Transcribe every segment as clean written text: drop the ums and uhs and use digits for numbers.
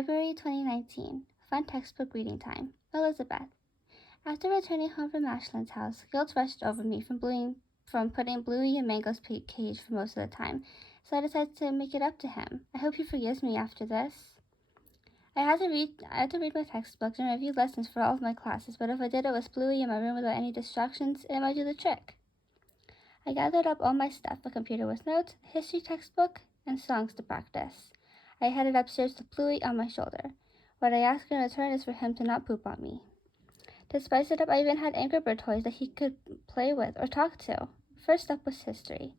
February 2019. Fun textbook reading time. Elizabeth. After returning home from Ashland's house, guilt rushed over me from putting Bluey in Mango's cage for most of the time, so I decided to make it up to him. I hope he forgives me after this. I had to read my textbooks and review lessons for all of my classes, but if I did it with Bluey in my room without any distractions, it might do the trick. I gathered up all my stuff, a computer with notes, a history textbook, and songs to practice. I headed upstairs with Bluey on my shoulder. What I asked in return is for him to not poop on me. To spice it up, I even had Angry Bird toys that he could play with or talk to. First up was history.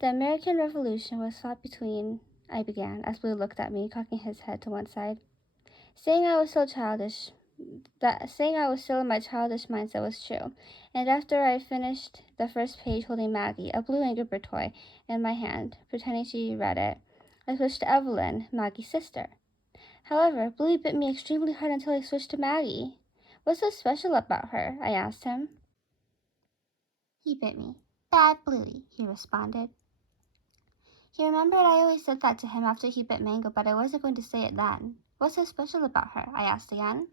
The American Revolution was fought between, I began, as Blue looked at me, cocking his head to one side. Saying I was still in my childish mindset was true, and after I finished the first page holding Maggie, a blue Angry Bird toy, in my hand, pretending she read it, I switched to Evelyn, Maggie's sister. However, Bluey bit me extremely hard until I switched to Maggie. What's so special about her? I asked him. He bit me. Bad Bluey, he responded. He remembered I always said that to him after he bit Mango, but I wasn't going to say it then. What's so special about her? I asked again.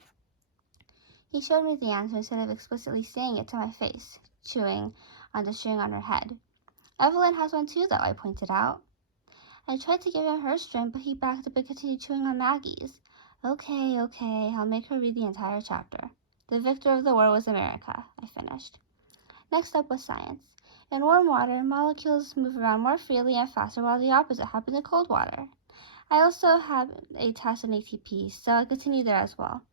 He showed me the answer instead of explicitly saying it to my face, chewing on the string on her head. Evelyn has one too, though, I pointed out. I tried to give him her string, but he backed up and continued chewing on Maggie's. Okay, I'll make her read the entire chapter. The victor of the war was America, I finished. Next up was science. In warm water, molecules move around more freely and faster, while the opposite happens in cold water. I also had a test on ATP, so I continued there as well.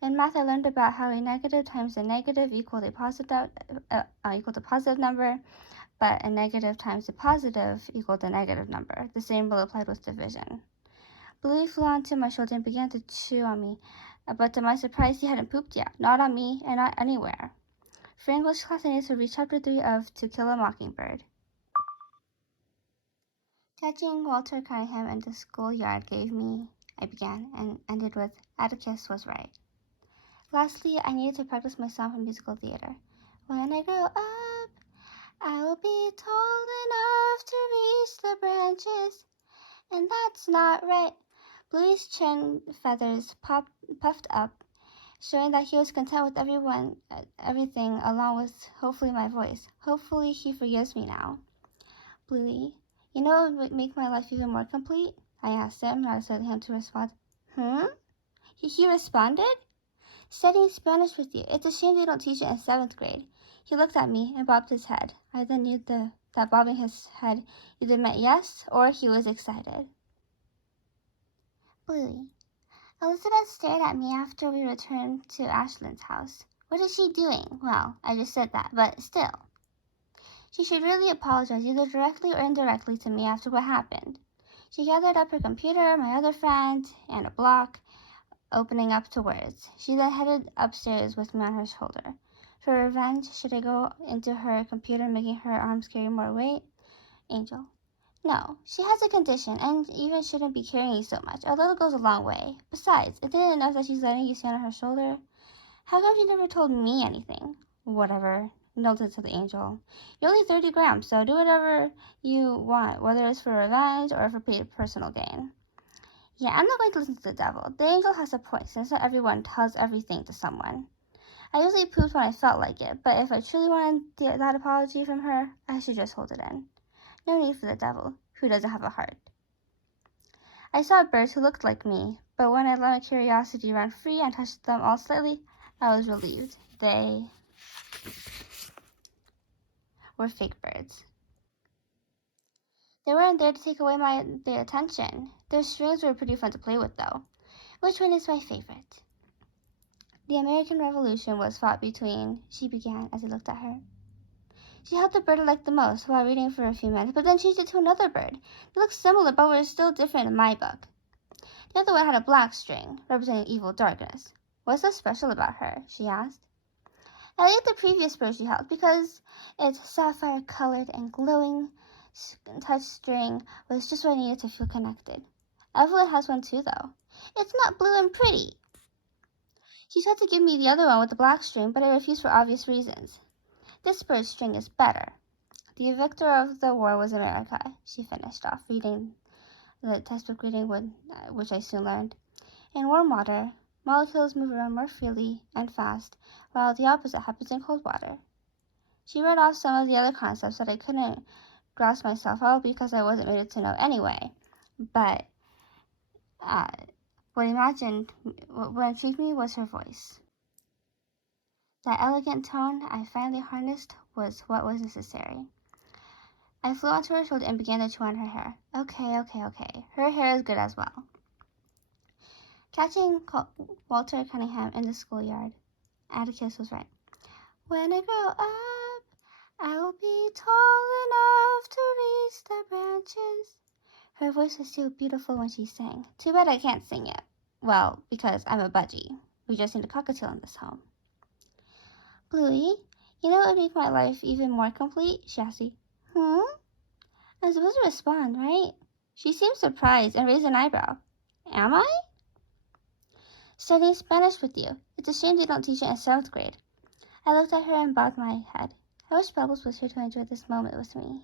In math, I learned about how a negative times a negative equaled a positive number, but a negative times a positive equaled a negative number. The same rule applied with division. Bluey flew onto my shoulder and began to chew on me, but to my surprise, he hadn't pooped yet. Not on me, and not anywhere. For English class, I needed to read Chapter 3 of To Kill a Mockingbird. Catching Walter Cunningham in the schoolyard gave me, I began, and ended with, Atticus was right. Lastly, I needed to practice my song from musical theater. When I grow up, I will be tall enough to reach the branches, and that's not right. Bluey's chin feathers puffed up, showing that he was content with everything, along with, hopefully, my voice. Hopefully, he forgives me now. Bluey, you know what would make my life even more complete? I asked him, not expecting him to respond. He responded? Studying Spanish with you. It's a shame they don't teach it in 7th grade. He looked at me and bobbed his head. I then knew that bobbing his head either meant yes or he was excited. Bluey. Elizabeth stared at me after we returned to Ashland's house. What is she doing? Well, I just said that, but still. She should really apologize either directly or indirectly to me after what happened. She gathered up her computer, my other friend, and a block, opening up to words. She then headed upstairs with me on her shoulder. For revenge, should I go into her computer, making her arms carry more weight? Angel. No, she has a condition and even shouldn't be carrying you so much. A little goes a long way. Besides, it didn't enough that she's letting you stand on her shoulder. How come she never told me anything? Whatever, nodded to the angel. You're only 30 grams, so do whatever you want, whether it's for revenge or for personal gain. Yeah, I'm not going to listen to the devil. The angel has a point, since not everyone tells everything to someone. I usually pooped when I felt like it, but if I truly wanted that apology from her, I should just hold it in. No need for the devil, who doesn't have a heart. I saw birds who looked like me, but when I let my curiosity run free and touched them all slightly, I was relieved. They were fake birds. They weren't there to take away their attention. Their strings were pretty fun to play with, though. Which one is my favorite? The American Revolution was fought between, she began as I looked at her. She held the bird I liked the most while reading for a few minutes, but then changed it to another bird. They looked similar, but were still different in my book. The other one had a black string, representing evil darkness. What's so special about her? She asked. I liked the previous bird she held because its sapphire-colored and glowing touch string was just what I needed to feel connected. Evelyn has one too, though. It's not blue and pretty. She tried to give me the other one with the black string, but I refused for obvious reasons. This bird's string is better. The victor of the war was America, she finished off, reading the textbook reading, which I soon learned. In warm water, molecules move around more freely and fast, while the opposite happens in cold water. She read off some of the other concepts that I couldn't grasp myself, all because I wasn't made to know anyway. But what intrigued me was her voice. That elegant tone I finally harnessed was what was necessary. I flew onto her shoulder and began to chew on her hair. Okay. Her hair is good as well. Catching Walter Cunningham in the schoolyard, Atticus was right. When I grow up, I will be tall enough to reach the branches. Her voice was so beautiful when she sang. Too bad I can't sing it. Well, because I'm a budgie. We just need a cockatiel in this home. Bluey, you know what would make my life even more complete? She asked me. I'm supposed to respond, right? She seemed surprised and raised an eyebrow. Am I? Studying Spanish with you. It's a shame they don't teach it in 7th grade. I looked at her and bobbed my head. I wish Bubbles was here to enjoy this moment with me.